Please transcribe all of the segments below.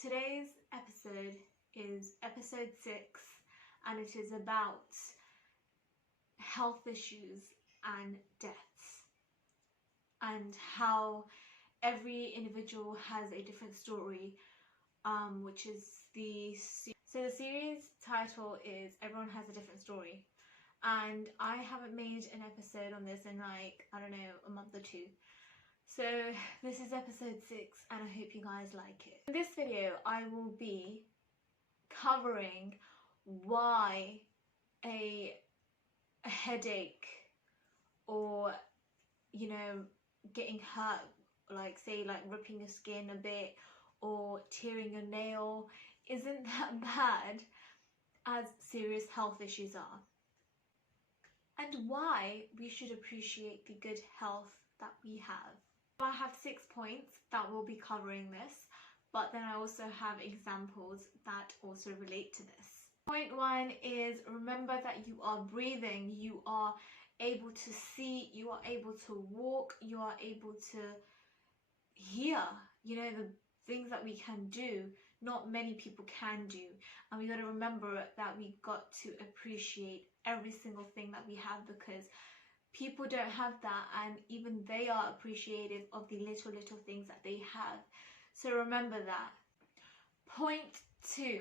Today's episode is episode 6 and it is about health issues and deaths and how every individual has a different story, which is the series title is Everyone Has a Different Story, and I haven't made an episode on this in I don't know, a month or two. So this is episode 6 and I hope you guys like it. In this video I will be covering why a headache or getting hurt, like ripping your skin a bit or tearing your nail isn't that bad as serious health issues are, and why we should appreciate the good health that we have. I have 6 points that will be covering this, but then I also have examples that also relate to this. Point 1 is remember that you are breathing, you are able to see, you are able to walk, you are able to hear, the things that we can do, not many people can do. And we got to remember that we got to appreciate every single thing that we have, because people don't have that, and even they are appreciative of the little things that they have. So remember that. Point 2.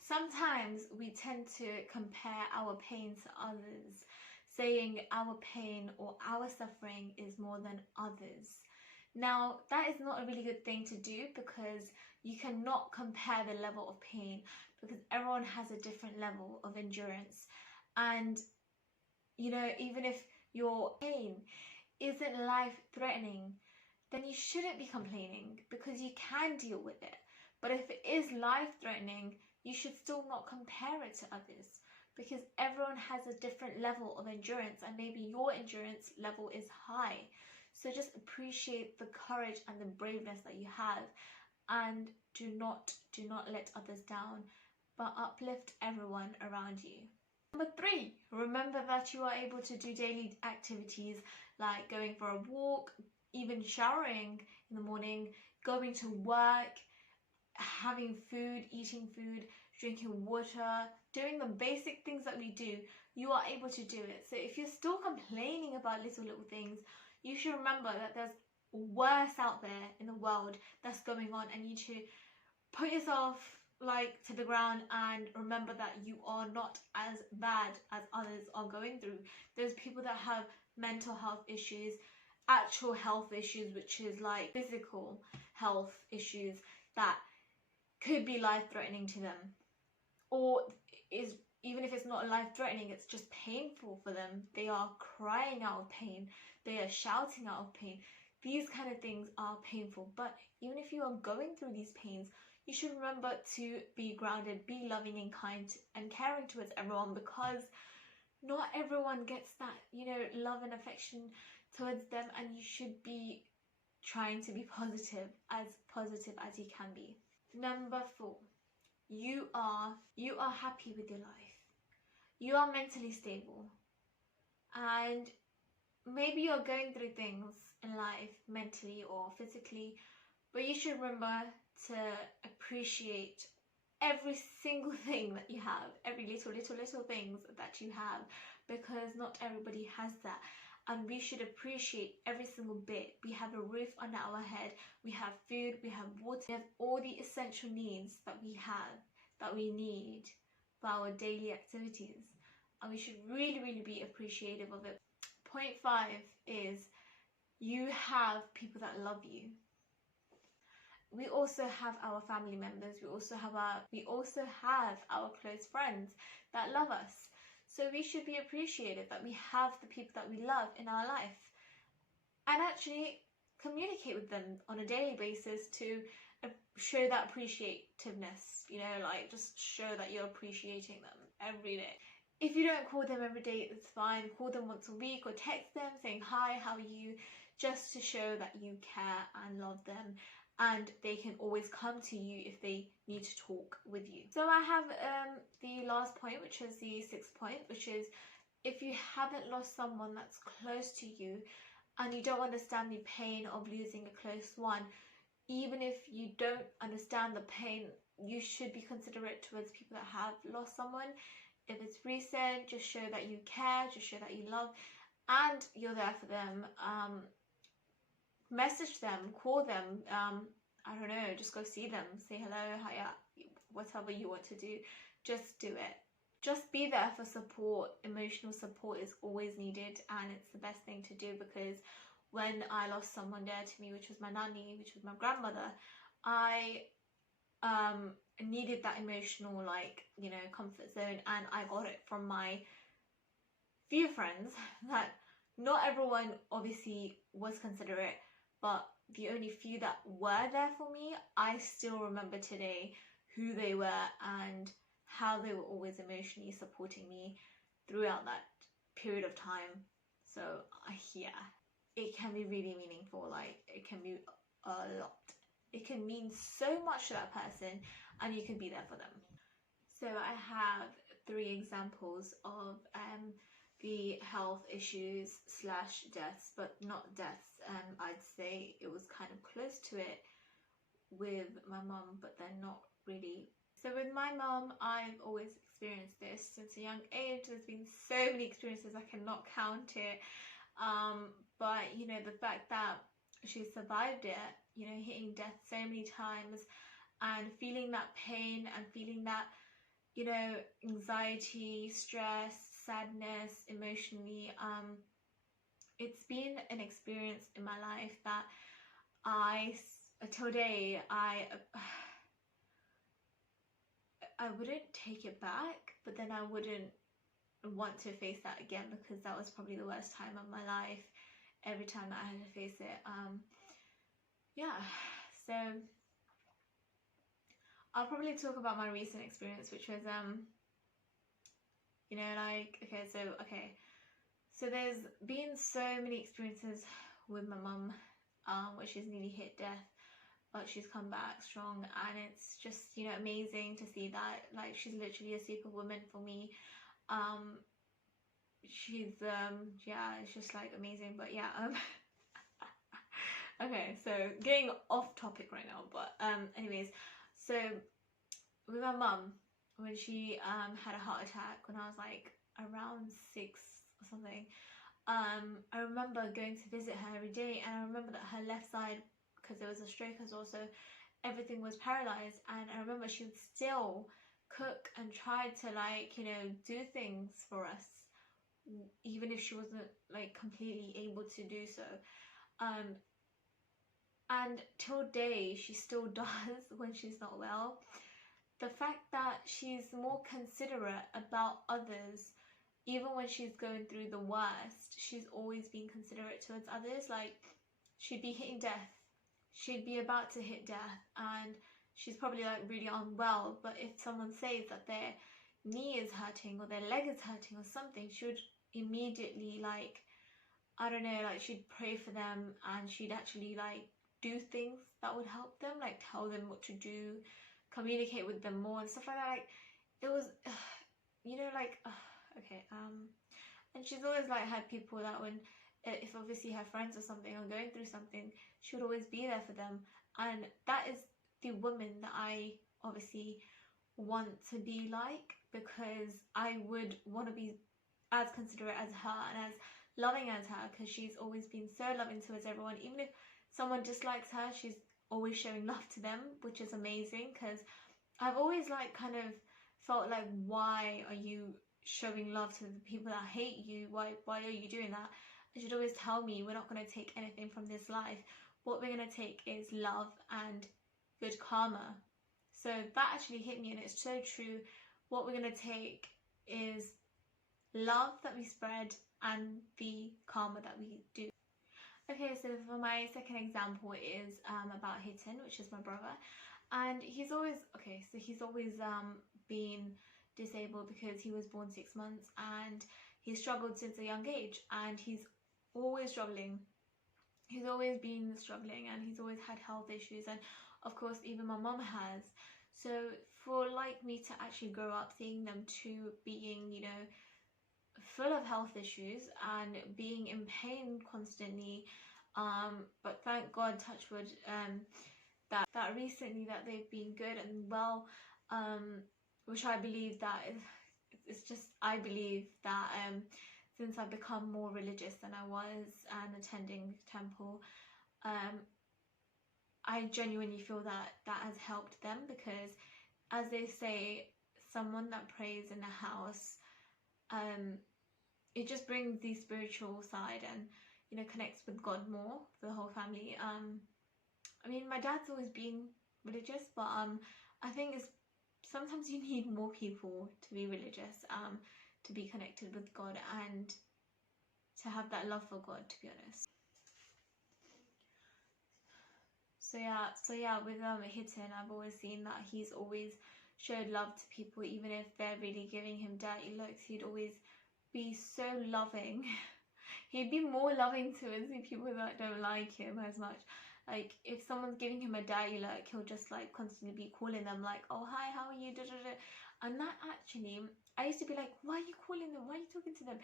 Sometimes we tend to compare our pain to others, saying our pain or our suffering is more than others. Now, that is not a really good thing to do, because you cannot compare the level of pain, because everyone has a different level of endurance. And even if your pain isn't life-threatening, then you shouldn't be complaining, because you can deal with it. But if it is life-threatening, you should still not compare it to others, because everyone has a different level of endurance, and maybe your endurance level is high. So just appreciate the courage and the braveness that you have, and do not let others down, but uplift everyone around you. Number 3, remember that you are able to do daily activities like going for a walk, even showering in the morning, going to work, having food, eating food, drinking water, doing the basic things that we do. You are able to do it. So if you're still complaining about little things, you should remember that there's worse out there in the world that's going on, and you need to put yourself to the ground and remember that you are not as bad as others are going through. There's people that have mental health issues, actual health issues, which is like physical health issues that could be life-threatening to them, or is even if it's not life-threatening, it's just painful for them. They are crying out of pain, they are shouting out of pain. These kind of things are painful, but even if you are going through these pains, you should remember to be grounded, be loving and kind and caring towards everyone, because not everyone gets that, love and affection towards them, and you should be trying to be positive as you can be. Number 4, you are happy with your life. You are mentally stable, and maybe you're going through things in life mentally or physically, but you should remember to appreciate every single thing that you have, every little things that you have, because not everybody has that. And we should appreciate every single bit. We have a roof under our head, we have food, we have water, we have all the essential needs that we need for our daily activities, and we should really be appreciative of it. Point 5 is you have people that love you. We also have our family members, we also have our close friends that love us. So we should be appreciative that we have the people that we love in our life, and actually communicate with them on a daily basis to show that appreciativeness, just show that you're appreciating them every day. If you don't call them every day, it's fine. Call them once a week or text them saying hi, how are you, just to show that you care and love them, and they can always come to you if they need to talk with you. So I have the last point, which is the 6th point, which is if you haven't lost someone that's close to you and you don't understand the pain of losing a close one, even if you don't understand the pain, you should be considerate towards people that have lost someone. If it's recent, just show that you care, just show that you love, and you're there for them. Message them, call them, I don't know, just go see them, say hello, hiya, whatever you want to do, just do it. Just be there for support. Emotional support is always needed, and it's the best thing to do, because when I lost someone dear to me, which was my nanny, which was my grandmother, I needed that emotional, like, you know, comfort zone, and I got it from my few friends that not everyone obviously was considerate, but the only few that were there for me, I still remember today who they were and how they were always emotionally supporting me throughout that period of time. So yeah, it can be really meaningful. Like, it can be a lot. It can mean so much to that person, and you can be there for them. So I have 3 examples of the health issues slash deaths, but not deaths. I'd say it was kind of close to it with my mum, but then not really. So with my mum, I've always experienced this since a young age. There's been so many experiences, I cannot count it. But you know, the fact that she survived it, you know, hitting death so many times, and feeling that pain and feeling that, you know, anxiety, stress, sadness, emotionally, it's been an experience in my life that till today, I wouldn't take it back, but then I wouldn't want to face that again, because that was probably the worst time of my life. Every time that I had to face it, yeah. So I'll probably talk about my recent experience, which was you know, like, so there's been so many experiences with my mum, where she's nearly hit death, but she's come back strong, and it's just, you know, amazing to see that. Like, she's literally a superwoman for me. She's yeah, it's just like amazing. But yeah, okay, so getting off topic right now, but anyways, so with my mum, when she had a heart attack when I was like around 6 or something, I remember going to visit her every day, and I remember that her left side, because there was a stroke as well, so everything was paralyzed, and I remember she would still cook and try to, like, you know, do things for us, even if she wasn't like completely able to do so. And till day she still does when she's not well. The fact that she's more considerate about others, even when she's going through the worst, she's always been considerate towards others. Like, she'd be hitting death, she'd be about to hit death, and she's probably like really unwell, but if someone says that their knee is hurting or their leg is hurting or something, she would immediately, like, I don't know, like, she'd pray for them, and she'd actually like do things that would help them, like tell them what to do, communicate with them more and stuff like that. Like, it was you know, like, okay, and she's always like had people that when, if obviously her friends or something are going through something, she would always be there for them. And that is the woman that I obviously want to be like, because I would want to be as considerate as her and as loving as her, because she's always been so loving towards everyone. Even if someone dislikes her, she's always showing love to them, which is amazing, because I've always like kind of felt like, why are you showing love to the people that hate you? Why are you doing that? And she'd always tell me, we're not going to take anything from this life. What we're going to take is love and good karma. So that actually hit me, and it's so true. What we're going to take is love that we spread and the karma that we do. Okay, so for my second example is about Hiten, which is my brother. And he's always, he's always been disabled because he was born 6 months, and he struggled since a young age, and he's always struggling. He's always been struggling, and he's always had health issues, and of course even my mum has. So for like me to actually grow up seeing them two being, you know, full of health issues and being in pain constantly, but thank God, touch wood, that recently that they've been good and well, which I believe that it's just, I believe that since I've become more religious than I was and attending temple, I genuinely feel that that has helped them, because as they say, someone that prays in a house, it just brings the spiritual side and, you know, connects with God more for the whole family. I mean, my dad's always been religious, but I think it's sometimes you need more people to be religious, to be connected with God and to have that love for God, to be honest. So yeah, with Hiten, I've always seen that he's always showed love to people, even if they're really giving him dirty looks. He'd always be so loving. He'd be more loving towards the people that don't like him as much. Like, if someone's giving him a dirty look, he'll just like constantly be calling them like, oh hi, how are you, da, da, da. And that actually, I used to be like, why are you calling them, why are you talking to them?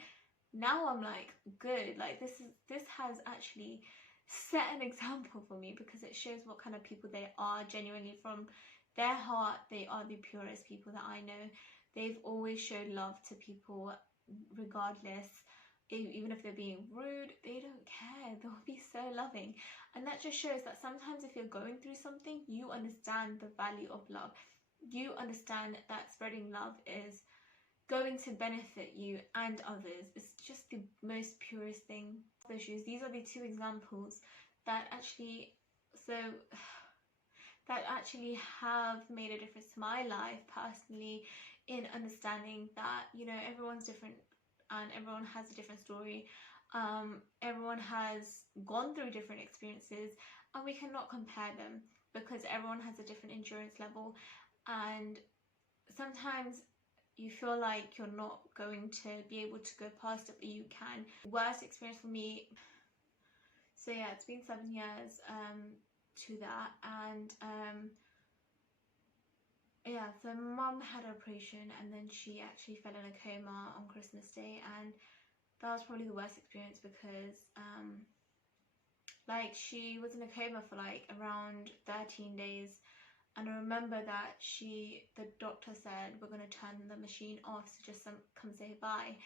Now I'm like, good, like this has actually set an example for me, because it shows what kind of people they are genuinely. From their heart, they are the purest people that I know. They've always showed love to people regardless. Even if they're being rude, they don't care. They'll be so loving. And that just shows that sometimes if you're going through something, you understand the value of love. You understand that spreading love is going to benefit you and others. It's just the most purest thing. These are the two examples that actually have made a difference to my life personally, in understanding that, you know, everyone's different and everyone has a different story. Everyone has gone through different experiences, and we cannot compare them, because everyone has a different endurance level. And sometimes you feel like you're not going to be able to go past it, but you can. Worst experience for me, so yeah, it's been 7 years to that. And yeah, so mum had an operation, and then she actually fell in a coma on Christmas Day, and that was probably the worst experience, because like, she was in a coma for like around 13 days. And I remember that the doctor said, we're going to turn the machine off, so just come say bye.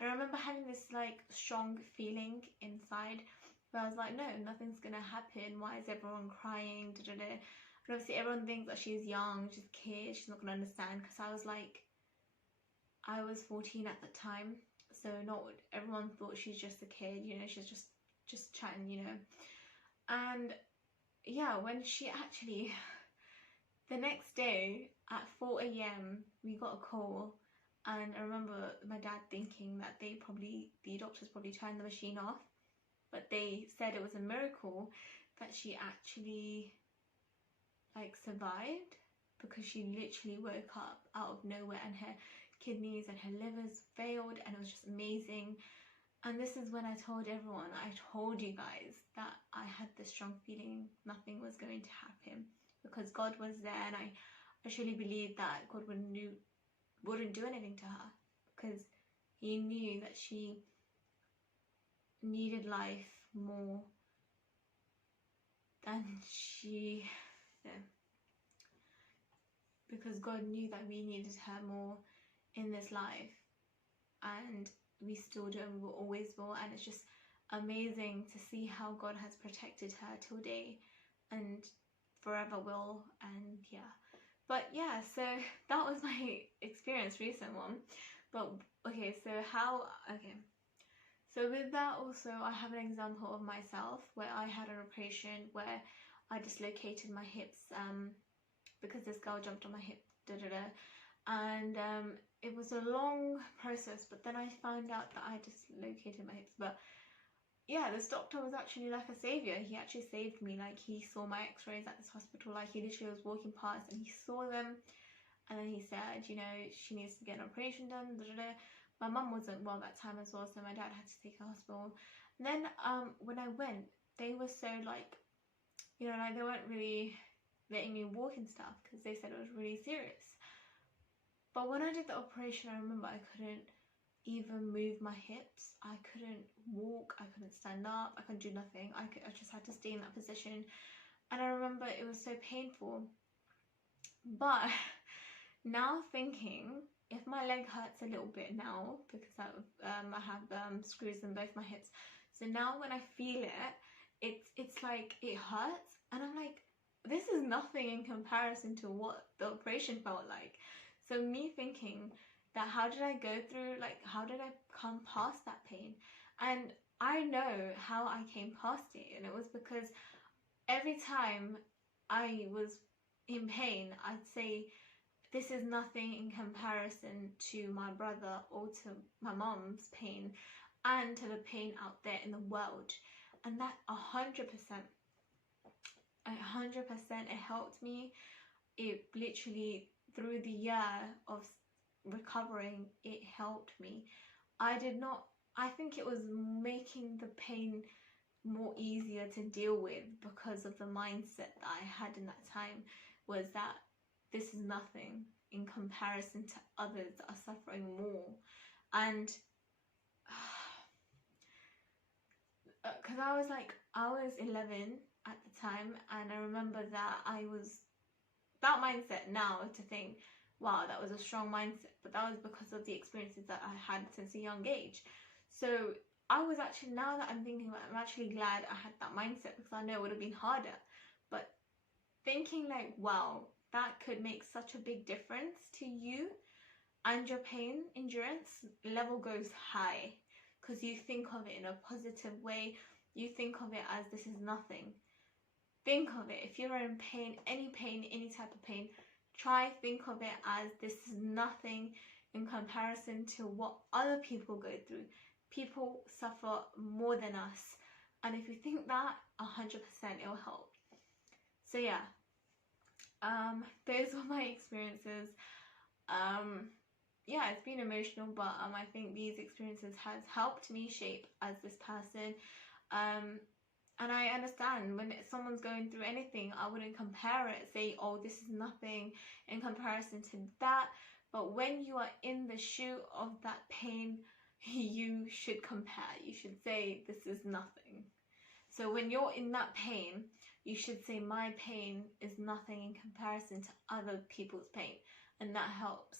And I remember having this like strong feeling inside where I was like, no, nothing's going to happen. Why is everyone crying? Da, da, da. And obviously everyone thinks that she's young, she's a kid, she's not going to understand, because I was 14 at the time. So not everyone thought she's just a kid, you know, she's just chatting, you know. And yeah, when she actually... The next day at 4 a.m. we got a call, and I remember my dad thinking that the doctors probably turned the machine off, but they said it was a miracle that she actually like survived, because she literally woke up out of nowhere and her kidneys and her livers failed, and it was just amazing. And this is when I told everyone, I told you guys that I had this strong feeling nothing was going to happen, because God was there, and I truly believe that God wouldn't do anything to her, because he knew that she needed life more than she... Yeah. Because God knew that we needed her more in this life, and we still do, and we will always will. And it's just amazing to see how God has protected her till date, and forever will. And yeah, but yeah, so that was my experience, recent one. But okay, so so with that also, I have an example of myself where I had an operation where I dislocated my hips, because this girl jumped on my hip, and it was a long process, but then I found out that I dislocated my hips. But yeah, this doctor was actually like a savior. He actually saved me. Like, he saw my x-rays at this hospital, like he literally was walking past and he saw them, and then he said, you know, she needs to get an operation done. My mum wasn't well that time as well, so my dad had to take her to hospital. And then when I went, they were so like, you know, like, they weren't really letting me walk and stuff, because they said it was really serious. But when I did the operation, I remember I couldn't even move my hips. I couldn't walk, I couldn't stand up, I couldn't do nothing. I just had to stay in that position. and I remember it was so painful. But now thinking, if my leg hurts a little bit now because I have screws in both my hips, so now when I feel it, it's like it hurts, and I'm like, this is nothing in comparison to what the operation felt like. So me thinking that, how did I go through, like, how did I come past that pain? And I know how I came past it, and it was because every time I was in pain, I'd say, this is nothing in comparison to my brother or to my mom's pain and to the pain out there in the world. And that 100%, it helped me. It literally, through the year of recovering, it helped me. I think it was making the pain more easier to deal with because of the mindset that I had in that time, was that this is nothing in comparison to others that are suffering more. And because I was 11 at the time, and I remember that I was that mindset now, to think, wow, that was a strong mindset, but that was because of the experiences that I had since a young age. So I was actually, now that I'm thinking about it, I'm actually glad I had that mindset, because I know it would have been harder. But thinking like, wow, that could make such a big difference to you, and your pain endurance level goes high because you think of it in a positive way. You think of it as, this is nothing. Think of it, if you're in pain, any type of pain, think of it as, this is nothing in comparison to what other people go through. People suffer more than us, and if you think that, 100% it'll help. So yeah, those were my experiences. Yeah, it's been emotional, but I think these experiences has helped me shape as this person. And I understand when someone's going through anything, I wouldn't compare it, say, oh, this is nothing in comparison to that. But when you are in the shoe of that pain, you should compare. You should say, this is nothing. So when you're in that pain, you should say, my pain is nothing in comparison to other people's pain, and that helps.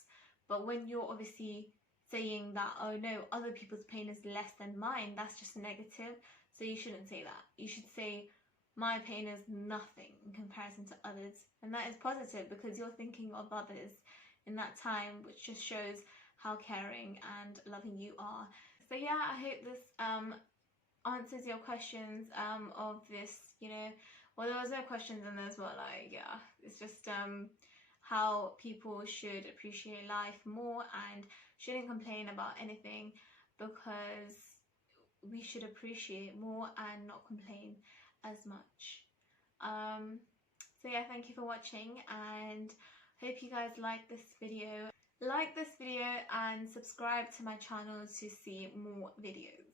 But when you're obviously saying that, oh no, other people's pain is less than mine, that's just negative. So you shouldn't say that. You should say, my pain is nothing in comparison to others. And that is positive, because you're thinking of others in that time, which just shows how caring and loving you are. So yeah, I hope this answers your questions of this, well, there was no questions in this, but like, yeah, it's just how people should appreciate life more and shouldn't complain about anything, because we should appreciate more and not complain as much. So yeah, thank you for watching, and hope you guys like this video. Like this video and subscribe to my channel to see more videos.